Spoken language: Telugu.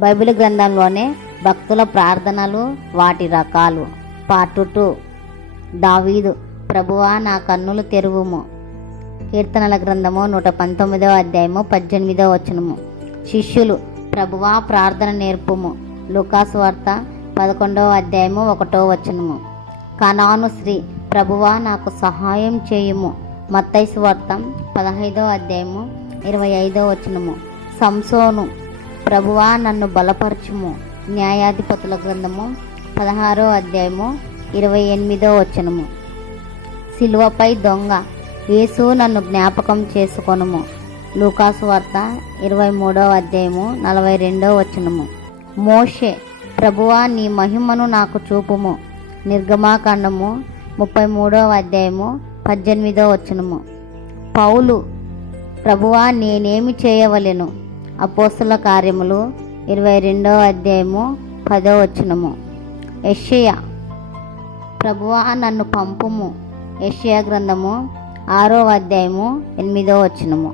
బైబిల్ గ్రంథంలోనే భక్తుల ప్రార్థనలు, వాటి రకాలు. పార్ట్ 2. దావీదు, ప్రభువా నా కన్నులు తెరువుము. కీర్తనల గ్రంథము 119వ అధ్యాయము 18వ వచనము. శిష్యులు, ప్రభువా ప్రార్థన నేర్పుము. లూకాసు వార్త 11వ అధ్యాయము 1వ వచనము. కనాను స్త్రీ, ప్రభువా నాకు సహాయం చేయుము. మత్తయి సువార్త 15వ అధ్యాయము 25వ వచనము. సంసోను, ప్రభువా నన్ను బలపరచుము. న్యాయాధిపతుల గ్రంథము 16వ అధ్యాయము 28వ వచనము. సిలువపై దొంగ, యేసు నన్ను జ్ఞాపకం చేసుకొనుము. లూకాసు వార్త 23వ అధ్యాయము 42వ వచనము. మోషే, ప్రభువా నీ మహిమను నాకు చూపుము. నిర్గమాకాండము 33వ అధ్యాయము 18వ వచనము. పౌలు, ప్రభువా నేనేమి చేయవలెను. అపోస్తల కార్యములు 22వ అధ్యాయము 10వ వచనము. యెషయా, ప్రభువా నన్ను పంపుము. యెషయా గ్రంథము 6వ అధ్యాయము 8వ వచనము.